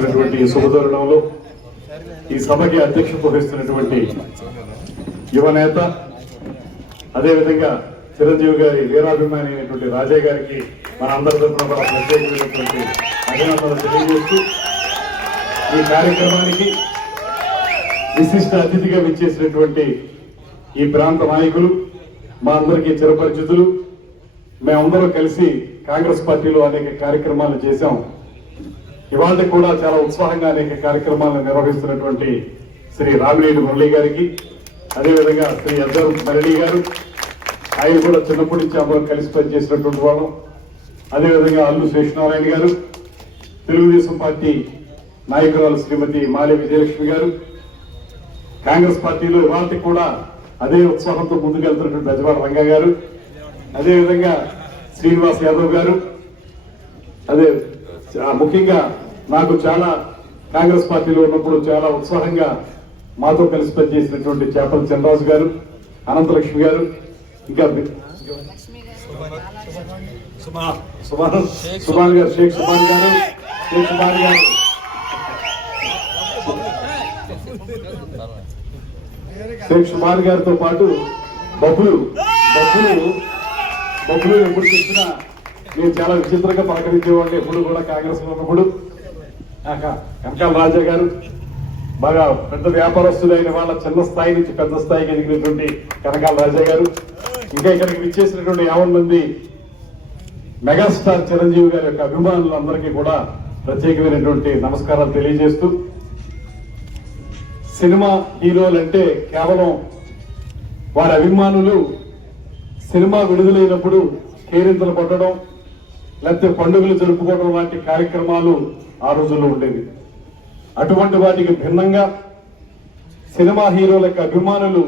వచ్చినటువంటి శుభతరుణంలో ఈ సభకి అధ్యక్షత వహిస్తున్నటువంటి యువ నేత, అదేవిధంగా చిరంజీవి గారి వీరాభిమాని అయినటువంటి రాజయ్య గారికి మన అందరి తరఫున కూడా ప్రత్యేకమైనటువంటి అభినందనలు తెలియజేస్తూ ఈ కార్యక్రమానికి విశిష్ట అతిథిగా విచ్చేసినటువంటి ఈ ప్రాంత నాయకులు, మా అందరికీ చిరపరిచితులు, మేమందరం కలిసి కాంగ్రెస్ పార్టీలో అనేక కార్యక్రమాలు చేశాం. ఇవాళ కూడా చాలా ఉత్సాహంగా అనేక కార్యక్రమాలను నిర్వహిస్తున్నటువంటి శ్రీ రామినేని మురళి గారికి, అదేవిధంగా శ్రీ అద్దరు మరళి గారు, ఆయన కూడా చిన్నప్పటి నుంచి అందరం కలిసి పనిచేసినటువంటి వాళ్ళం. అదేవిధంగా అల్లు శేషనారాయణ గారు, తెలుగుదేశం పార్టీ నాయకురాలు శ్రీమతి మాలే విజయలక్ష్మి గారు, కాంగ్రెస్ పార్టీలో ఇవాళ కూడా అదే ఉత్సాహంతో ముందుకెళ్తున్నటువంటి బెజవాడ రంగా గారు, అదేవిధంగా శ్రీనివాస్ యాదవ్ గారు, అదే ముఖ్యంగా నాకు చాలా కాంగ్రెస్ పార్టీలో ఉన్నప్పుడు చాలా ఉత్సాహంగా మాతో కలిసి పనిచేసినటువంటి చేపల చంద్రరాజు గారు, అనంతలక్ష్మి గారు, ఇంకా సుభాన్ గారు, షేక్ సుభాన్ గారు, షేక్ సుభాన్ గారితో పాటు బబ్బులు ఎప్పుడు చూసినా నేను చాలా విచిత్రంగా పలకరించేవాడిని. ఎప్పుడు కూడా కాంగ్రెస్ లో ఉన్నప్పుడు కనకాల రాజా గారు, బాగా పెద్ద వ్యాపారస్తులు అయిన వాళ్ళ చిన్న స్థాయి నుంచి పెద్ద స్థాయికి ఎదిగినటువంటి కనకాల రాజా గారు, ఇంకా ఇక్కడికి విచ్చేసినటువంటి 50 మంది మెగాస్టార్ చిరంజీవి గారి యొక్క అభిమానులందరికీ కూడా ప్రత్యేకమైనటువంటి నమస్కారాలు తెలియజేస్తూ, సినిమా హీరోలంటే కేవలం వారి అభిమానులు సినిమా విడుదలైనప్పుడు కేరింతలు కొట్టడం, లేకపోతే పండుగలు జరుపుకోవడం లాంటి కార్యక్రమాలు ఆ రోజుల్లో ఉండేవి. అటువంటి వాటికి భిన్నంగా సినిమా హీరోల యొక్క అభిమానులు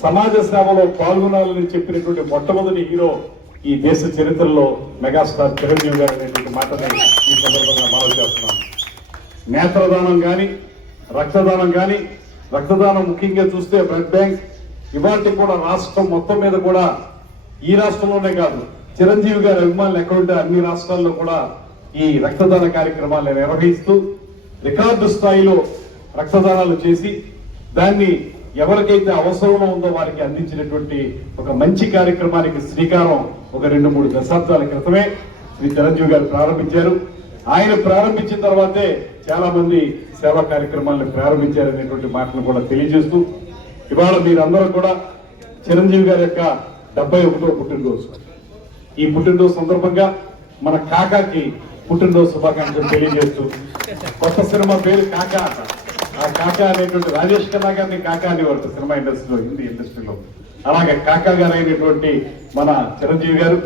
సమాజ సేవలో పాల్గొనాలని చెప్పినటువంటి మొట్టమొదటి హీరో ఈ దేశ చరిత్రలో మెగాస్టార్ చిరంజీవి గారు అనేటువంటి మాటని ఈ సందర్భంగా మనవి చేస్తున్నాం. నేత్రదానం కానీ, రక్తదానం కానీ, రక్తదానం ముఖ్యంగా చూస్తే బ్లడ్ బ్యాంక్ ఇవాటి కూడా రాష్ట్రం మొత్తం మీద కూడా, ఈ రాష్ట్రంలోనే కాదు, చిరంజీవి గారి అభిమానులు ఎక్కడుంటే అన్ని రాష్ట్రాల్లో కూడా ఈ రక్తదాన కార్యక్రమాలను నిర్వహిస్తూ రికార్డు స్థాయిలో రక్తదానాలు చేసి దాన్ని ఎవరికైతే అవసరంలో ఉందో వారికి అందించినటువంటి ఒక మంచి కార్యక్రమానికి శ్రీకారం ఒక 2-3 దశాబ్దాల క్రితమే శ్రీ చిరంజీవి గారు ప్రారంభించారు. ఆయన ప్రారంభించిన తర్వాతే చాలా మంది సేవా కార్యక్రమాలను ప్రారంభించారనేటువంటి మాటను కూడా తెలియజేస్తూ, ఇవాళ మీరందరూ కూడా చిరంజీవి గారి యొక్క 71వ పుట్టినరోజు, ఈ పుట్టినరోజు సందర్భంగా మన కాకాకి పుట్టినరోజు శుభాకాంక్షలు తెలియజేస్తూ, కొత్త సినిమా పేరు కాకా. ఆ కాకా అనేటువంటి రాజేష్ ఖన్నా గారిని కాకా అనేవారు సినిమా ఇండస్ట్రీలో, హిందీ ఇండస్ట్రీలో. అలాగే కాకా గారు అయినటువంటి మన చిరంజీవి గారు,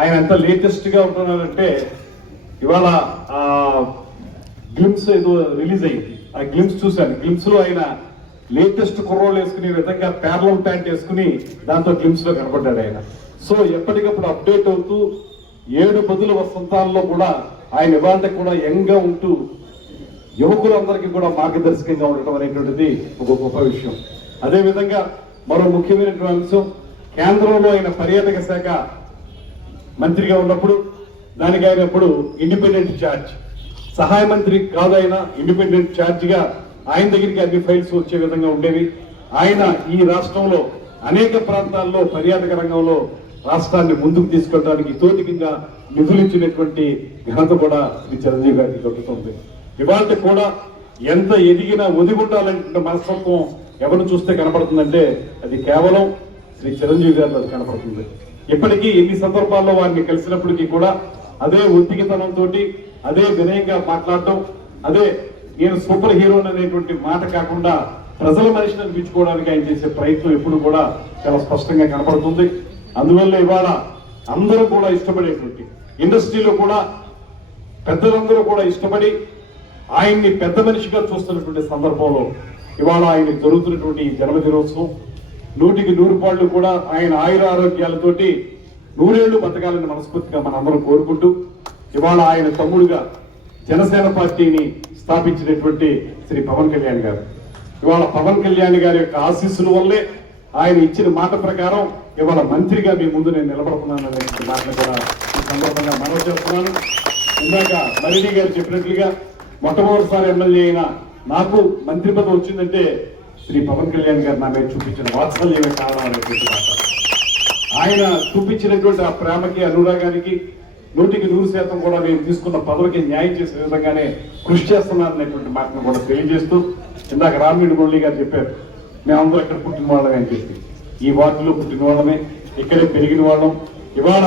ఆయన ఎంత లేటెస్ట్ గా ఉంటున్నారంటే, ఇవాళ గ్లిమ్స్ ఏదో రిలీజ్ అయింది, ఆ గ్లిమ్స్ చూశాను. గ్లిమ్స్ లో ఆయన లేటెస్ట్ కుర్రోళ్ళు వేసుకునే విధంగా ప్యారలల్ ప్యాంట్ వేసుకుని దాంతో గ్లిమ్స్ లో కనపడ్డాడు ఆయన. సో ఎప్పటికప్పుడు అప్డేట్ అవుతూ 7 బదుల వసంతాల్లో కూడా ఆయన ఇవాళ కూడా యంగ్ గా ఉంటూ యువకులందరికీ కూడా మార్గదర్శకంగా ఉండటం అనేటువంటిది ఒక గొప్ప విషయం. అదేవిధంగా మరో ముఖ్యమైనటువంటి అంశం, కేంద్రంలో ఆయన పర్యాటక శాఖ మంత్రిగా ఉన్నప్పుడు దానికి ఆయన ఇప్పుడు ఇండిపెండెంట్ ఛార్జ్, సహాయ మంత్రి కాదు, ఆయన ఇండిపెండెంట్ ఛార్జ్ గా ఆయన దగ్గరికి అన్ని ఫైల్స్ వచ్చే విధంగా ఉండేవి. ఆయన ఈ రాష్ట్రంలో అనేక ప్రాంతాల్లో పర్యాటక రంగంలో రాష్ట్రాన్ని ముందుకు తీసుకెళ్ళడానికి తోటికంగా నిధులు ఇచ్చినటువంటి ఘనత కూడా శ్రీ చిరంజీవి గారికి దొరుకుతుంది. ఇవాళ కూడా ఎంత ఎదిగినా ఒదిగుండాలంటే మనస్తత్వం ఎవరు చూస్తే కనపడుతుందంటే అది కేవలం శ్రీ చిరంజీవి గారిలో కనపడుతుంది. ఇప్పటికీ ఎన్ని సందర్భాల్లో వారిని కలిసినప్పటికీ కూడా అదే ఒత్తికితనంతో, అదే వినయంగా మాట్లాడటం, అదే నేను సూపర్ హీరో అనేటువంటి మాట కాకుండా ప్రజల మనిషిని అనిపించుకోవడానికి ఆయన చేసే ప్రయత్నం ఎప్పుడు కూడా చాలా స్పష్టంగా కనపడుతుంది. అందువల్ల ఇవాళ అందరూ కూడా ఇష్టపడేటువంటి, ఇండస్ట్రీలో కూడా పెద్దలందరూ కూడా ఇష్టపడి ఆయన్ని పెద్ద మనిషిగా చూస్తున్నటువంటి సందర్భంలో ఇవాళ ఆయన జరుగుతున్నటువంటి ఈ జన్మదినోత్సవం 100కి 100 పాళ్ళు కూడా ఆయన ఆయుర ఆరోగ్యాలతోటి 100 ఏళ్లు బతకాలని మనస్ఫూర్తిగా మనందరం కోరుకుంటూ, ఇవాళ ఆయన తమ్ముడుగా జనసేన పార్టీని స్థాపించినటువంటి శ్రీ పవన్ కళ్యాణ్ గారు, ఇవాళ పవన్ కళ్యాణ్ గారి యొక్క ఆశీస్సుల వల్లే ఆయన ఇచ్చిన మాట ప్రకారం ఇవాళ మంత్రిగా మీ ముందు నేను నిలబడుతున్నాను అనే మాటను కూడా ఈ సందర్భంగా మనవి చేస్తున్నాను. ఇందాక మరిడి గారు చెప్పినట్లుగా మొట్టమొదటిసారి ఎమ్మెల్యే అయినా నాకు మంత్రి పదవి వచ్చిందంటే శ్రీ పవన్ కళ్యాణ్ గారు నా మీద చూపించిన వాత్సల్యమే కారణం అనేటువంటి మాట. ఆయన చూపించినటువంటి ఆ ప్రేమకి అనురాగానికి 100% కూడా నేను తీసుకున్న పదవికి న్యాయం చేసే విధంగానే కృషి చేస్తున్నాను అనేటువంటి మాటను కూడా తెలియజేస్తూ, ఇందాక రామిరెడ్డి మురళి గారు చెప్పారు మేమందరూ ఇక్కడ పుట్టిన వాళ్ళమే అని చెప్పి. ఈ వార్డులో పుట్టిన వాళ్ళమే, ఇక్కడే పెరిగిన వాళ్ళం. ఇవాళ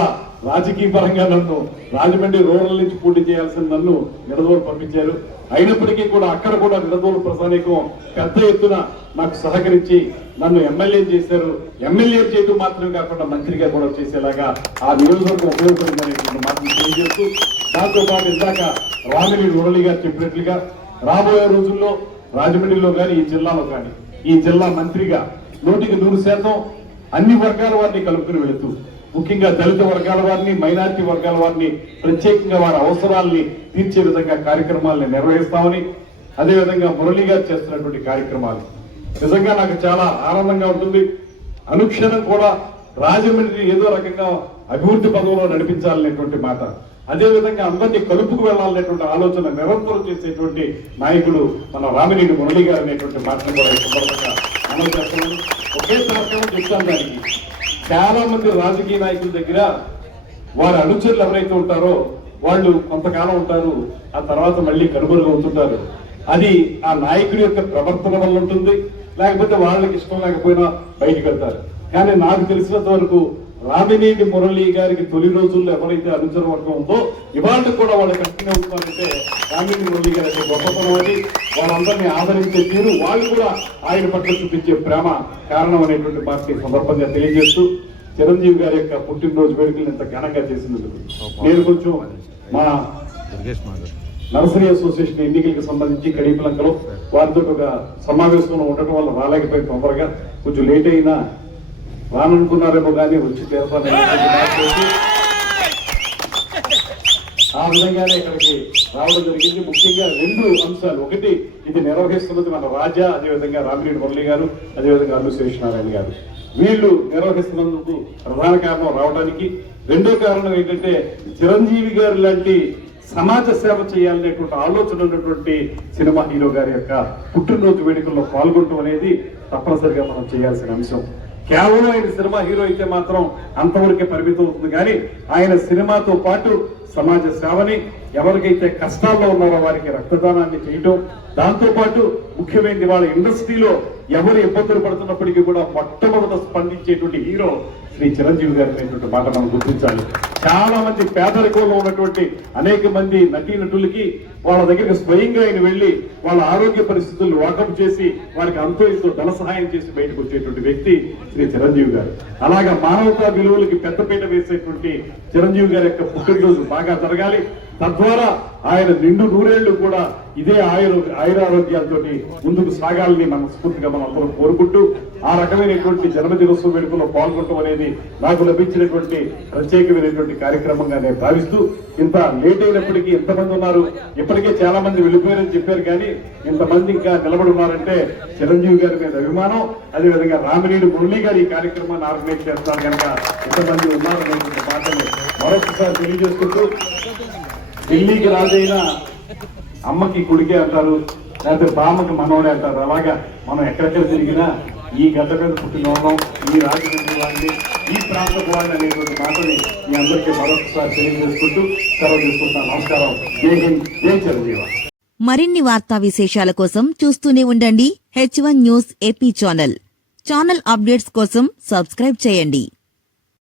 రాజకీయ పరంగా నన్ను రాజమండ్రి రూరల్ నుంచి పోటీ చేయాల్సిన నన్ను నిడదవోలు పంపించారు. అయినప్పటికీ కూడా అక్కడ కూడా నిడదవోలు ప్రజానీకం పెద్ద ఎత్తున నాకు సహకరించి నన్ను ఎమ్మెల్యే చేశారు. ఎమ్మెల్యే చేయడం మాత్రమే కాకుండా మంత్రిగా కూడా చేసేలాగా ఆ నియోజకవర్గం ఉపయోగపడిందనేటువంటి మాటను తెలియజేస్తూ, దాంతో పాటు ఇందాక రామిరెడ్డి మురళి గారు చెప్పినట్లుగా రాబోయే రోజుల్లో రాజమండ్రిలో కానీ ఈ జిల్లాలో కానీ ఈ జిల్లా మంత్రిగా 100% అన్ని వర్గాల వారిని కలుపుకుని వెళుతూ, ముఖ్యంగా దళిత వర్గాల వారిని, మైనారిటీ వర్గాల వారిని ప్రత్యేకంగా వారి అవసరాల్ని తీర్చే విధంగా కార్యక్రమాలను నిర్వహిస్తామని, అదేవిధంగా మురళి గారు చేస్తున్నటువంటి కార్యక్రమాలు నిజంగా నాకు చాలా ఆనందంగా ఉంటుంది. అనుక్షణం కూడా రాజమండ్రి ఏదో రకంగా అభివృద్ధి పదవిలో నడిపించాలనేటువంటి మాట, అదేవిధంగా అందరినీ కలుపుకు వెళ్లాలనేటువంటి ఆలోచన నిరంతరం చేసేటువంటి నాయకుడు మన రామిరెడ్డి మురళి గారు అనేటువంటి మాటను కూడా సందర్భంగా అమలు చేస్తున్నాను. ఒకే సంవత్సరం చెప్తాను, దానికి చాలా మంది రాజకీయ నాయకుల దగ్గర వారి అనుచరులు ఎవరైతే ఉంటారో వాళ్ళు కొంతకాలం ఉంటారు, ఆ తర్వాత మళ్ళీ కనుమరుగవుతుంటారు. అది ఆ నాయకుడి యొక్క ప్రవర్తన వల్ల ఉంటుంది, లేకపోతే వాళ్ళకి ఇష్టం లేకపోయినా బయటకు వెళ్తారు. కానీ నాకు తెలిసినంత వరకు రామిరెడ్డి మురళి గారికి తొలి రోజుల్లో ఎవరైతే అనుచర వర్గం ఉందో ఇవాళ కూడా వాళ్ళు కంటిన్యూ అవుతున్నారంటే రామిరెడ్డి మురళి గారి గొప్పతనం అని, వాళ్ళందరినీ ఆదరించే తీరు, వాళ్ళు కూడా ఆయన పట్ల చూపించే ప్రేమ కారణం అనేటువంటి మాట సందర్భంగా తెలియజేస్తూ, చిరంజీవి గారి యొక్క పుట్టినరోజు వేడుకలు ఇంత ఘనంగా చేసినందుకు నేను కొంచెం మా నర్సరీ అసోసియేషన్ ఎన్నికలకు సంబంధించి కడీపలంకలో వారితో ఒక సమావేశంలో ఉండటం వల్ల రాలేకపోయి తొందరగా కొంచెం లేట్ అయినా రాననుకున్నారేమో కానీ వచ్చి తీరతాను. ఆ విధంగానే ఇక్కడికి రావడం జరిగింది. ముఖ్యంగా 2 అంశాలు, ఒకటి ఇది నిర్వహిస్తున్నది మన రాజా, అదేవిధంగా రామిరెడ్డి మురళి గారు, అదేవిధంగా అల్లు శేషనారాయణ గారు. వీళ్ళు నిర్వహిస్తున్నందుకు ప్రధాన కారణం రావడానికి. రెండో కారణం ఏంటంటే చిరంజీవి గారు లాంటి సమాజ సేవ చేయాలనేటువంటి ఆలోచన ఉన్నటువంటి సినిమా హీరో గారి యొక్క పుట్టినరోజు వేడుకల్లో పాల్గొనడం అనేది తప్పనిసరిగా మనం చేయాల్సిన అంశం. కేవలం ఆయన సినిమా హీరో అయితే మాత్రం అంతవరకే పరిమితం అవుతుంది, కానీ ఆయన సినిమాతో పాటు సమాజ సేవని, ఎవరికైతే కష్టాల్లో ఉన్నారో వారికి రక్తదానాన్ని చేయటం, దాంతో పాటు ముఖ్యమైనది వాళ్ళ ఇండస్ట్రీలో ఎవరు ఇబ్బందులు పడుతున్నప్పటికీ కూడా మొట్టమొదట స్పందించేటువంటి హీరో శ్రీ చిరంజీవి గారు అనేటువంటి మాట మనం గుర్తించాలి. చాలా మంది పేదరికంలో ఉన్నటువంటి అనేక మంది నటీనటులకి వాళ్ళ దగ్గరికి స్వయంగా ఆయన వెళ్లి వాళ్ళ ఆరోగ్య పరిస్థితులను వాకప్ చేసి వారికి అంతో ఇంతో ధన సహాయం చేసి బయటకు వచ్చేటువంటి వ్యక్తి శ్రీ చిరంజీవి గారు. అలాగా మానవతా విలువలకి పెద్దపీట వేసేటువంటి చిరంజీవి గారి యొక్క పుట్టినరోజు బాగా జరగాలి. తద్వారా ఆయన నిండు 100 ఏళ్లు కూడా ఇదే ఆయురారోగ్యాలతో ముందుకు సాగాలని మనస్ఫూర్తిగా మనం అందరం కోరుకుంటూ, ఆ రకమైనటువంటి జన్మదినోత్సవ వేడుకలో పాల్గొనడం అనేది నాకు లభించినటువంటి ప్రత్యేకమైనటువంటి కార్యక్రమంగా నేను భావిస్తూ, ఇంత లేట్ అయినప్పటికీ ఎంతమంది ఉన్నారు, ఇప్పటికే చాలా మంది వెళ్ళిపోయారని చెప్పారు, కానీ ఇంతమంది ఇంకా నిలబడి ఉన్నారంటే చిరంజీవి గారి మీద అభిమానం, అదేవిధంగా రామిరెడ్డి మురళి గారు ఈ కార్యక్రమాన్ని ఆర్గనైజ్ చేస్తారు కనుక ఇంతమంది ఉన్నారనేటువంటి మాటలు మరొకసారి తెలియజేసుకుంటూ, ఢిల్లీకి రాజైన అమ్మకి కొడుకే అంటారు, లేకపోతే బామ్మకి మనోడే అంటారు. అలాగా మనం ఎక్కడెక్కడ తిరిగినా ఈ గడ్డ మీద పుట్టిన వాళ్ళం, ఈ రాజమండ్రి వాడిని, ఈ ప్రాంతపు వాడిని అనేటువంటి మాటని మీ అందరికీ మరొకసారి తెలియజేసుకుంటూ సెలవు తీసుకుంటాను. నమస్కారం. జై హింద్, జై చిరంజీవి. మరిన్ని వార్తా విశేషాల కోసం చూస్తూనే ఉండండి H1 news AP channel updates కోసం సబ్స్క్రైబ్ చేయండి.